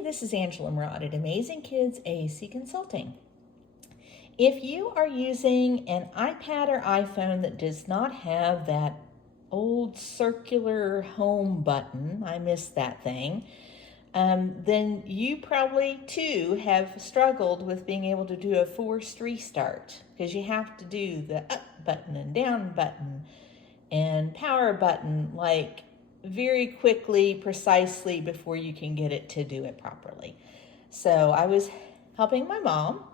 Hey, this is Angela Moorad at OMazing Kids AC Consulting. If you are using an iPad or iPhone that does not have that old circular home button, I miss that thing, then you probably too have struggled with being able to do a forced restart because you have to do the up button and down button and power button like very quickly, precisely before you can get it to do it properly. So I was helping my mom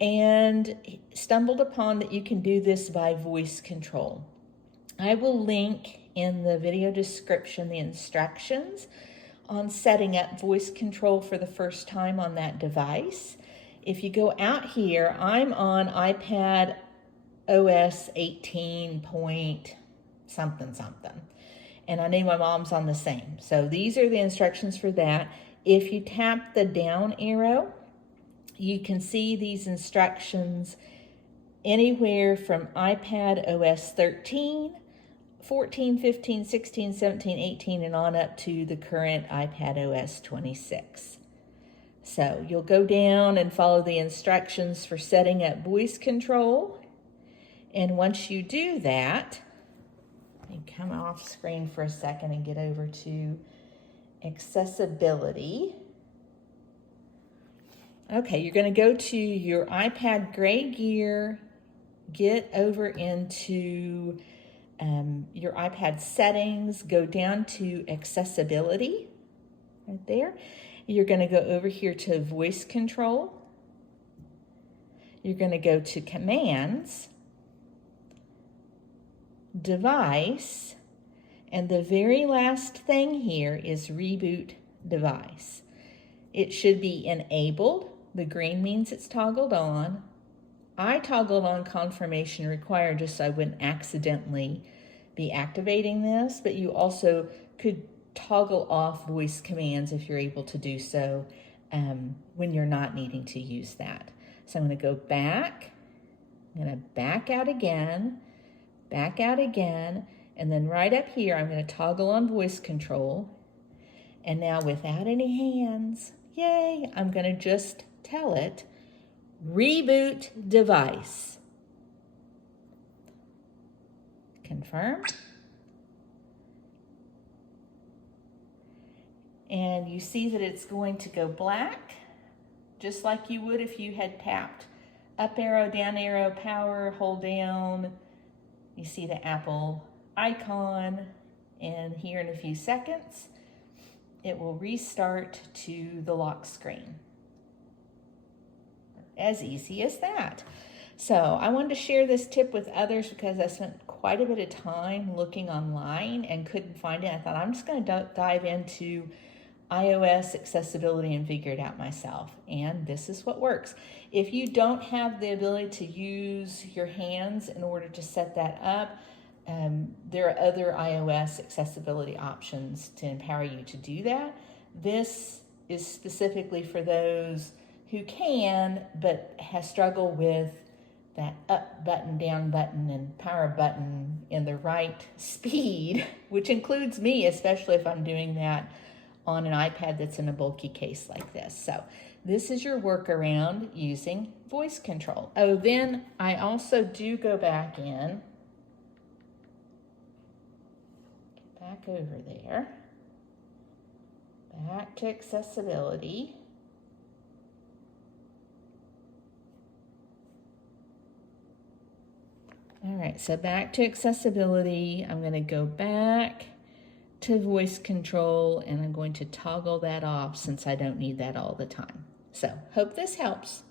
and stumbled upon that you can do this by voice control. I will link in the video description the instructions on setting up voice control for the first time on that device. If you go out here, I'm on iPadOS 18 point something. And I know my mom's on the same. So these are the instructions for that. If you tap the down arrow, you can see these instructions anywhere from iPadOS 13, 14, 15, 16, 17, 18, and on up to the current iPadOS 26. So you'll go down and follow the instructions for setting up voice control. And once you do that, come off screen for a second and get over to accessibility. Okay, you're going to go to your iPad gray gear, get over into your iPad settings, go down to accessibility right there. You're going to go over here to voice control. You're going to go to commands, device, and the very last thing here is reboot device. It should be enabled. The green means it's toggled on. I toggled on confirmation required just so I wouldn't accidentally be activating this, but you also could toggle off voice commands if you're able to do so when you're not needing to use that. So I'm going to go back. I'm going to back out again, and then right up here, I'm going to toggle on voice control. And now without any hands, yay, I'm going to just tell it, reboot device. Confirm. And you see that it's going to go black, just like you would if you had tapped up arrow, down arrow, power, hold down. You see the Apple icon, and here in a few seconds, it will restart to the lock screen. As easy as that. So I wanted to share this tip with others because I spent quite a bit of time looking online and couldn't find it. I thought I'm just going to dive into iOS accessibility and figure it out myself. And this is what works. If you don't have the ability to use your hands in order to set that up, there are other iOS accessibility options to empower you to do that. This is specifically for those who can, but has struggled with that up button, down button, and power button in the right speed, which includes me, especially if I'm doing that on an iPad that's in a bulky case like this. So this is your workaround using voice control. Oh, then I also do go back in, get back over there, back to accessibility. All right, so back to accessibility. I'm going to go back to voice control, and I'm going to toggle that off since I don't need that all the time. So, hope this helps.